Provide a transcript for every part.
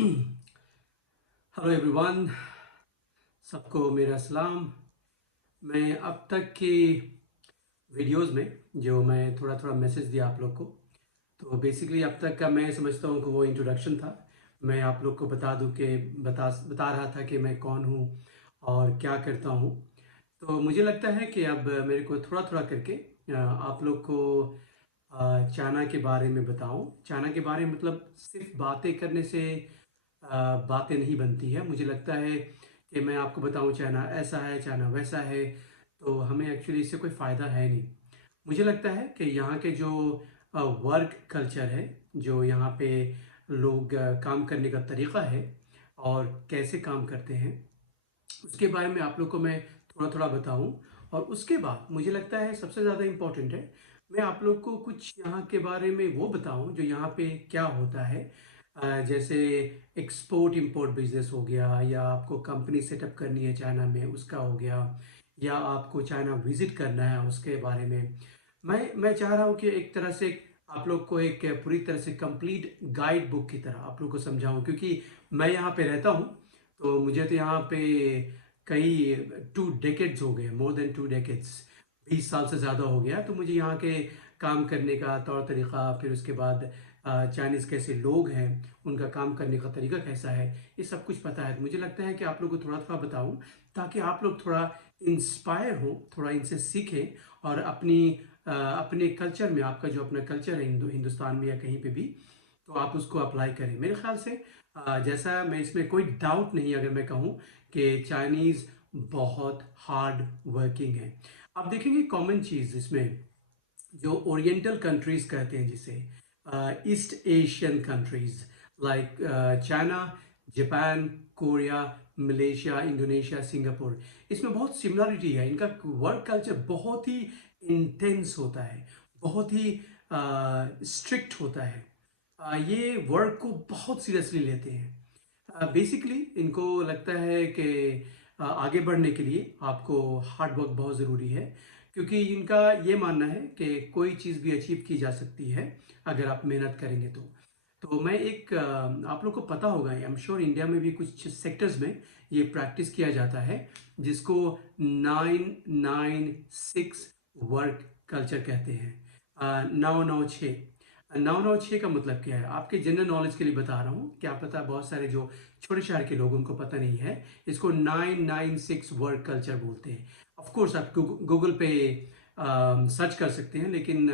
Hello everyone, सबको मेरा सलाम। मैं अब तक की वीडियोस में जो मैं थोड़ा थोड़ा मैसेज दिया आप लोग को, तो बेसिकली अब तक का मैं समझता हूँ कि वो इंट्रोडक्शन था। मैं आप लोग को बता दूँ कि बता बता रहा था कि मैं कौन हूँ और क्या करता हूँ। तो मुझे लगता है कि अब मेरे को थोड़ा थोड़ा करके आप लोग को चाइना के बारे में बताऊँ। चाइना के बारे में मतलब सिर्फ बातें करने से बातें नहीं बनती है। मुझे लगता है कि मैं आपको बताऊं चाइना ऐसा है, चाइना वैसा है, तो हमें एक्चुअली इससे कोई फ़ायदा है नहीं। मुझे लगता है कि यहाँ के जो वर्क कल्चर है, जो यहाँ पे लोग काम करने का तरीक़ा है और कैसे काम करते हैं, उसके बारे में आप लोग को मैं थोड़ा थोड़ा बताऊं। और उसके बाद मुझे लगता है सबसे ज़्यादा इम्पोर्टेंट है, मैं आप लोग को कुछ यहाँ के बारे में वो बताऊं जो यहाँ पे क्या होता है। जैसे एक्सपोर्ट इंपोर्ट बिजनेस हो गया, या आपको कंपनी सेटअप करनी है चाइना में उसका हो गया, या आपको चाइना विजिट करना है उसके बारे में। मैं चाह रहा हूँ कि एक तरह से आप लोग को एक पूरी तरह से कंप्लीट गाइड बुक की तरह आप लोग को समझाऊं, क्योंकि मैं यहाँ पे रहता हूँ। तो मुझे तो यहाँ पे कई 2 डेकेड्स हो गए, मोर देन 2 डेकेड्स, 20 साल से ज़्यादा हो गया। तो मुझे यहाँ के काम करने का तौर तरीक़ा, फिर उसके बाद चाइनीज़ कैसे लोग हैं, उनका काम करने का तरीका कैसा है, ये सब कुछ पता है। तो मुझे लगता है कि आप लोग को थोड़ा थोड़ा बताऊं, ताकि आप लोग थोड़ा इंस्पायर हो, थोड़ा इनसे सीखें और अपने कल्चर में, आपका जो अपना कल्चर है हिंदुस्तान में या कहीं पे भी, तो आप उसको अप्लाई करें। मेरे ख्याल से जैसा मैं इसमें कोई डाउट नहीं अगर मैं कहूँ कि चाइनीज़ बहुत हार्ड वर्किंग है। आप देखेंगे कॉमन चीज़ इसमें, जो ओरिएंटल कंट्रीज़ कहते हैं जिसे, east Asian countries like China, Japan, Korea, Malaysia, Indonesia, Singapore, इसमें बहुत सिमिलरिटी है। इनका वर्क कल्चर बहुत ही इंटेंस होता है, बहुत ही स्ट्रिक्ट होता है। ये वर्क को बहुत सीरियसली लेते हैं। बेसिकली इनको लगता है कि आगे बढ़ने के लिए आपको हार्ड वर्क बहुत ज़रूरी है, क्योंकि इनका ये मानना है कि कोई चीज़ भी अचीव की जा सकती है अगर आप मेहनत करेंगे तो मैं एक आप लोग को पता होगा, आई एम श्योर इंडिया में भी कुछ सेक्टर्स में ये प्रैक्टिस किया जाता है, जिसको 996 वर्क कल्चर कहते हैं। 996 का मतलब क्या है, आपके जनरल नॉलेज के लिए बता रहा हूँ। क्या पता बहुत सारे जो छोटे शहर के लोग उनको पता नहीं है, इसको 996 वर्क कल्चर बोलते हैं। ऑफ कोर्स आप गूगल पे सर्च कर सकते हैं, लेकिन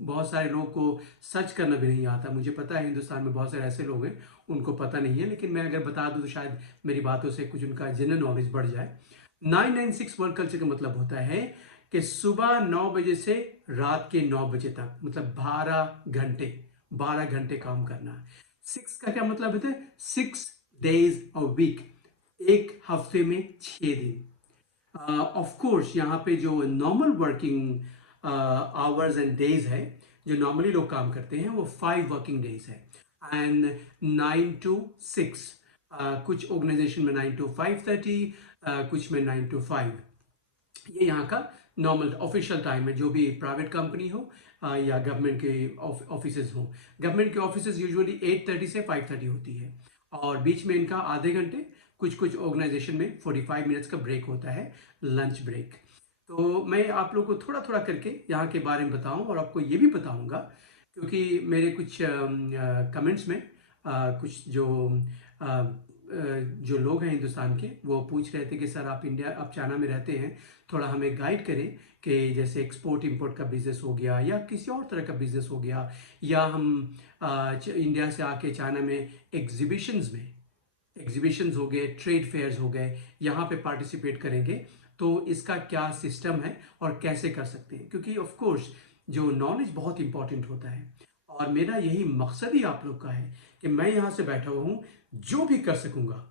बहुत सारे लोगों को सर्च करना भी नहीं आता। मुझे पता है हिंदुस्तान में बहुत सारे ऐसे लोग हैं उनको पता नहीं है, लेकिन मैं अगर बता दूं तो शायद मेरी बातों से कुछ उनका जनरल नॉलेज बढ़ जाए। 996 वर्क कल्चर का मतलब होता है कि सुबह 9 बजे से रात के 9 बजे तक, मतलब 12 घंटे, 12 घंटे काम करना। सिक्स का क्या मतलब होता है? 6 डेज अ वीक, एक हफ्ते में 6 दिन। ऑफ कोर्स यहाँ पे जो normal working hours and days है, जो नॉर्मली लोग काम करते हैं, वो 5 वर्किंग डेज है एंड 9 to 6। कुछ ऑर्गेनाइजेशन में 9 to 5:30, कुछ में 9 to 5। ये यहाँ का नॉर्मल ऑफिशियल टाइम है, जो भी प्राइवेट कंपनी हो या गवर्नमेंट के ऑफिसेज हो। गवर्नमेंट के ऑफिसेज यूजुअली 8:30 से 5:30 होती है, और बीच में इनका आधे घंटे, कुछ कुछ ऑर्गेनाइजेशन में 45 मिनट्स का ब्रेक होता है, लंच ब्रेक। तो मैं आप लोग को थोड़ा थोड़ा करके यहाँ के बारे में बताऊँ, और आपको ये भी बताऊँगा, क्योंकि मेरे कुछ कमेंट्स में कुछ जो लोग हैं हिंदुस्तान के, वो पूछ रहे थे कि सर आप चाइना में रहते हैं, थोड़ा हमें गाइड करें कि जैसे एक्सपोर्ट इंपोर्ट का बिजनेस हो गया या किसी और तरह का बिजनेस हो गया, या हम इंडिया से आके चाइना में एग्जीबिशंस हो गए, ट्रेड फेयर्स हो गए, यहाँ पे पार्टिसिपेट करेंगे, तो इसका क्या सिस्टम है और कैसे कर सकते हैं। क्योंकि ऑफ कोर्स जो नॉलेज बहुत इंपॉर्टेंट होता है, और मेरा यही मकसद ही आप लोग का है कि मैं यहाँ से बैठा हुआ हूँ, जो भी कर सकूँगा,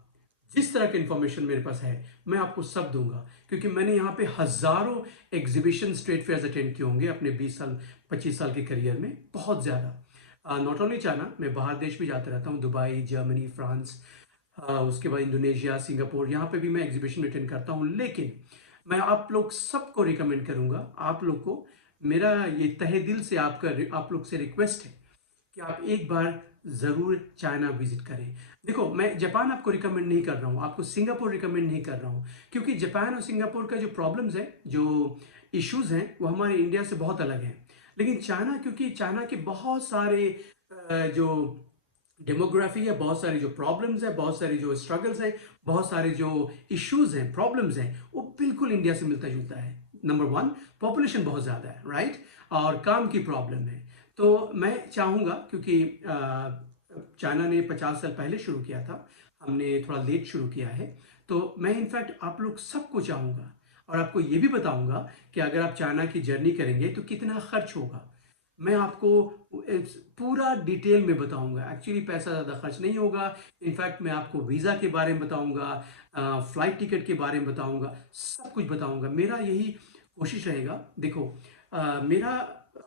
जिस तरह की इंफॉर्मेशन मेरे पास है, मैं आपको सब दूंगा। क्योंकि मैंने यहाँ पे हज़ारों एग्जीबिशन, ट्रेड फेयर्स अटेंड किए होंगे अपने 20 साल 25 साल के करियर में, बहुत ज़्यादा। नॉट ओनली चाइना, मैं बाहर देश भी जाता रहता हूँ, दुबई, जर्मनी, फ्रांस, उसके बाद इंडोनेशिया, सिंगापुर, यहाँ पे भी मैं एग्जीबिशन अटेंड करता हूँ। लेकिन मैं आप लोग सबको रिकमेंड करूँगा, आप लोग को मेरा ये तहे दिल से आप लोग से रिक्वेस्ट है कि आप एक बार ज़रूर चाइना विज़िट करें। देखो, मैं जापान आपको रिकमेंड नहीं कर रहा हूँ, आपको सिंगापुर रिकमेंड नहीं कर रहा हूँ, क्योंकि जापान और सिंगापुर का जो प्रॉब्लम्स हैं, जो इश्यूज़ हैं, वो हमारे इंडिया से बहुत अलग हैं। लेकिन चाइना, क्योंकि चाइना के बहुत सारे जो डेमोग्राफी है, बहुत सारी जो प्रॉब्लम्स है, बहुत सारी जो स्ट्रगल्स हैं, बहुत सारे जो इश्यूज हैं, प्रॉब्लम्स हैं, वो बिल्कुल इंडिया से मिलता जुलता है। नंबर वन, पॉपुलेशन बहुत ज़्यादा है, राइट, और काम की प्रॉब्लम है। तो मैं चाहूँगा, क्योंकि चाइना ने 50 साल पहले शुरू किया था, हमने थोड़ा लेट शुरू किया है, तो मैं इनफैक्ट आप लोग सबको चाहूँगा और आपको ये भी बताऊँगा कि अगर आप चाइना की जर्नी करेंगे तो कितना खर्च होगा। मैं आपको पूरा डिटेल में बताऊंगा। एक्चुअली पैसा ज़्यादा खर्च नहीं होगा। इनफैक्ट मैं आपको वीज़ा के बारे में बताऊंगा, फ्लाइट टिकट के बारे में बताऊंगा, सब कुछ बताऊंगा। मेरा यही कोशिश रहेगा। देखो, मेरा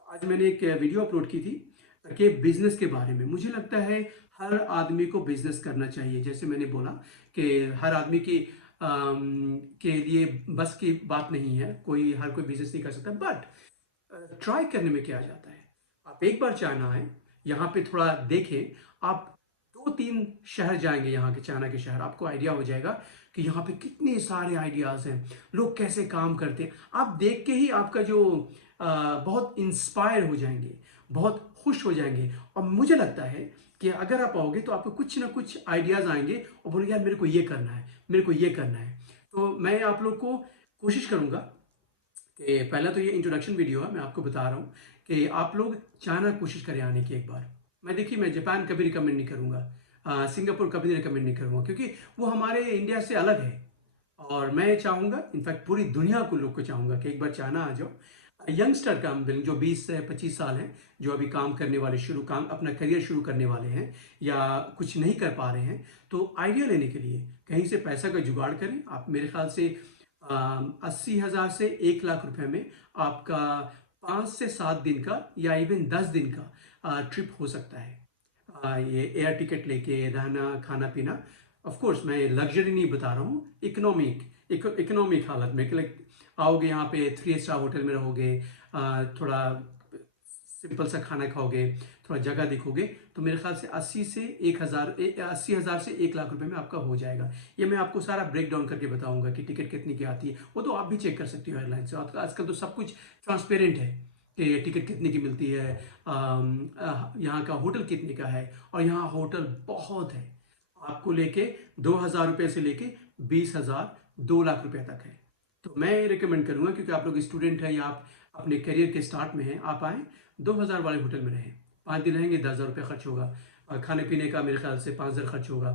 आज मैंने एक वीडियो अपलोड की थी कि बिजनेस के बारे में मुझे लगता है हर आदमी को बिजनेस करना चाहिए। जैसे मैंने बोला कि हर आदमी की के लिए बस की बात नहीं है, हर कोई बिजनेस नहीं कर सकता, बट ट्राई करने में क्या जाता है। आप एक बार चाइना आए, यहाँ पे थोड़ा देखें, आप 2-3 शहर जाएंगे, यहाँ के चाइना के शहर, आपको आइडिया हो जाएगा कि यहाँ पे कितने सारे आइडियाज हैं, लोग कैसे काम करते हैं। आप देख के ही आपका जो बहुत इंस्पायर हो जाएंगे, बहुत खुश हो जाएंगे। और मुझे लगता है कि अगर आप आओगे तो आपको कुछ ना कुछ आइडियाज आएंगे और बोलेंगे यार मेरे को ये करना है, मेरे को ये करना है। तो मैं आप लोग को कोशिश करूंगा कि पहला तो ये इंट्रोडक्शन वीडियो है, मैं आपको बता रहा हूँ कि आप लोग चाइना कोशिश करें आने की एक बार। मैं जापान कभी रिकमेंड नहीं करूँगा, सिंगापुर कभी रिकमेंड नहीं करूँगा, क्योंकि वो हमारे इंडिया से अलग है। और मैं चाहूँगा, इनफैक्ट पूरी दुनिया को लोग को चाहूँगा कि एक बार चाइना आ जाओ। यंगस्टर का जो 20 से 25 साल हैं, जो अभी काम करने वाले, काम अपना करियर शुरू करने वाले हैं या कुछ नहीं कर पा रहे हैं, तो आइडिया लेने के लिए कहीं से पैसा का जुगाड़ करें। आप मेरे ख्याल से 80,000 से 1 लाख रुपए में आपका 5 से 7 दिन का या इवन 10 दिन का ट्रिप हो सकता है। ये एयर टिकट लेके रहना, खाना पीना, ऑफ कोर्स मैं लग्जरी नहीं बता रहा हूँ, इकोनॉमिक हालत में, कि लाइक आओगे यहाँ पे 3 स्टार होटल में रहोगे, थोड़ा सिंपल सा खाना खाओगे, थोड़ा जगह देखोगे, तो मेरे ख्याल से 80,000 से 1 लाख रुपए में आपका हो जाएगा। ये मैं आपको सारा ब्रेक डाउन करके बताऊंगा कि टिकट कितनी की आती है। वो तो आप भी चेक कर सकते हो एयरलाइन से, आजकल तो सब कुछ ट्रांसपेरेंट है कि टिकट कितने की मिलती है, यहाँ का होटल कितने का है। और यहाँ होटल बहुत है, आपको लेके 2,000 रुपये से लेके 20,000, 2 लाख रुपए तक है। तो मैं रिकमेंड करूंगा, क्योंकि आप लोग स्टूडेंट हैं या आप अपने करियर के स्टार्ट में हैं, आप आए 2,000 वाले होटल में रहें, 5 दिन रहेंगे, 10,000 रुपये खर्च होगा, और खाने पीने का मेरे ख्याल से 5,000 खर्च होगा।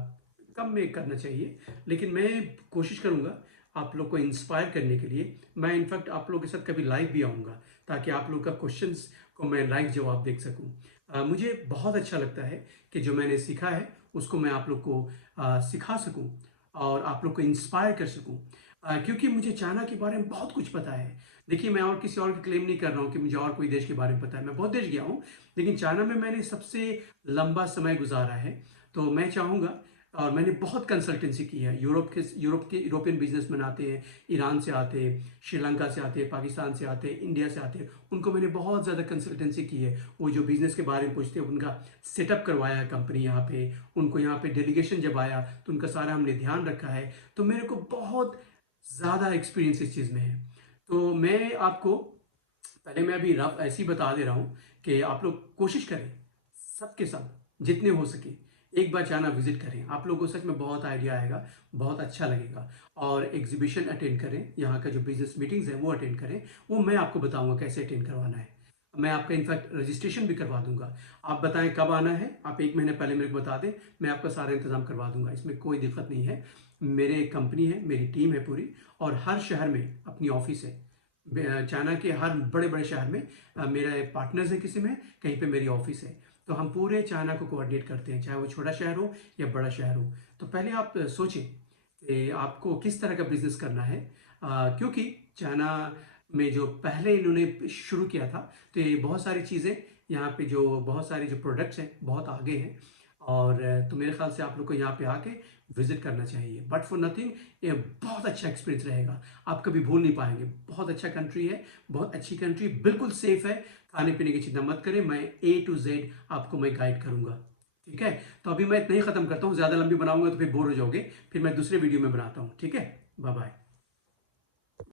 कम में करना चाहिए, लेकिन मैं कोशिश करूंगा आप लोग को इंस्पायर करने के लिए। मैं इनफैक्ट आप लोगों के साथ कभी लाइव भी आऊँगा, ताकि आप लोग का क्वेश्चंस को मैं लाइव जवाब देख सकूं। मुझे बहुत अच्छा लगता है कि जो मैंने सीखा है उसको मैं आप लोग को सिखा सकूं और आप लोग को इंस्पायर कर सकूं, क्योंकि मुझे चाइना के बारे में बहुत कुछ पता है। देखिए, मैं और किसी और की क्लेम नहीं कर रहा हूँ कि मुझे और कोई देश के बारे में पता है, मैं बहुत देश गया हूँ, लेकिन चाइना में मैंने सबसे लंबा समय गुजारा है। तो मैं चाहूँगा, और मैंने बहुत कंसल्टेंसी की है, यूरोपियन बिजनेसमैन आते हैं, ईरान से आते हैं, श्रीलंका से आते हैं, पाकिस्तान से आते हैं, इंडिया से आते हैं, उनको मैंने बहुत ज़्यादा कंसल्टेंसी की है। वो जो बिजनेस के बारे में पूछते हैं, उनका सेटअप करवाया है कंपनी यहाँ पे, उनको यहाँ पे डेलीगेशन जब आया तो उनका सारा हमने ध्यान रखा है। तो मेरे को बहुत ज़्यादा एक्सपीरियंस इस चीज़ में है। तो मैं आपको पहले, मैं अभी रफ ऐसे ही बता दे रहा हूँ कि आप लोग कोशिश करें, सबके सब जितने हो सके एक बार चाइना विजिट करें। आप लोगों को सच में बहुत आइडिया आएगा, बहुत अच्छा लगेगा। और एग्जीबिशन अटेंड करें, यहाँ का जो बिजनेस मीटिंग्स हैं वो अटेंड करें, वो मैं आपको बताऊंगा कैसे अटेंड करवाना है। मैं आपका इनफैक्ट रजिस्ट्रेशन भी करवा दूंगा। आप बताएं कब आना है, आप 1 महीने पहले मेरे को बता दें, मैं आपका सारा इंतजाम करवा दूंगा, इसमें कोई दिक्कत नहीं है। मेरे कंपनी है, मेरी टीम है पूरी, और हर शहर में अपनी ऑफिस है। चाइना के हर बड़े बड़े शहर में मेरे पार्टनर्स हैं, किसी में कहीं पे मेरी ऑफिस है। तो हम पूरे चाइना को कोऑर्डिनेट करते हैं, चाहे वो छोटा शहर हो या बड़ा शहर हो। तो पहले आप सोचें कि आपको किस तरह का बिजनेस करना है, क्योंकि चाइना में जो पहले इन्होंने शुरू किया था, तो ये बहुत सारी चीज़ें, यहाँ पे जो बहुत सारे जो प्रोडक्ट्स हैं बहुत आगे हैं। और तो मेरे ख्याल से आप लोग को यहाँ पे आके विजिट करना चाहिए, बट फॉर नथिंग, ये बहुत अच्छा एक्सपीरियंस रहेगा, आप कभी भूल नहीं पाएंगे। बहुत अच्छा कंट्री है, बहुत अच्छी कंट्री, बिल्कुल सेफ है। खाने पीने की चिंता मत करें, मैं A to Z आपको मैं गाइड करूंगा। ठीक है, तो अभी मैं इतना ही ख़त्म करता हूँ, ज़्यादा लंबी बनाऊंगा तो फिर बोर हो जाओगे, फिर मैं दूसरे वीडियो में बनाता हूँ। ठीक है, बाय बाय।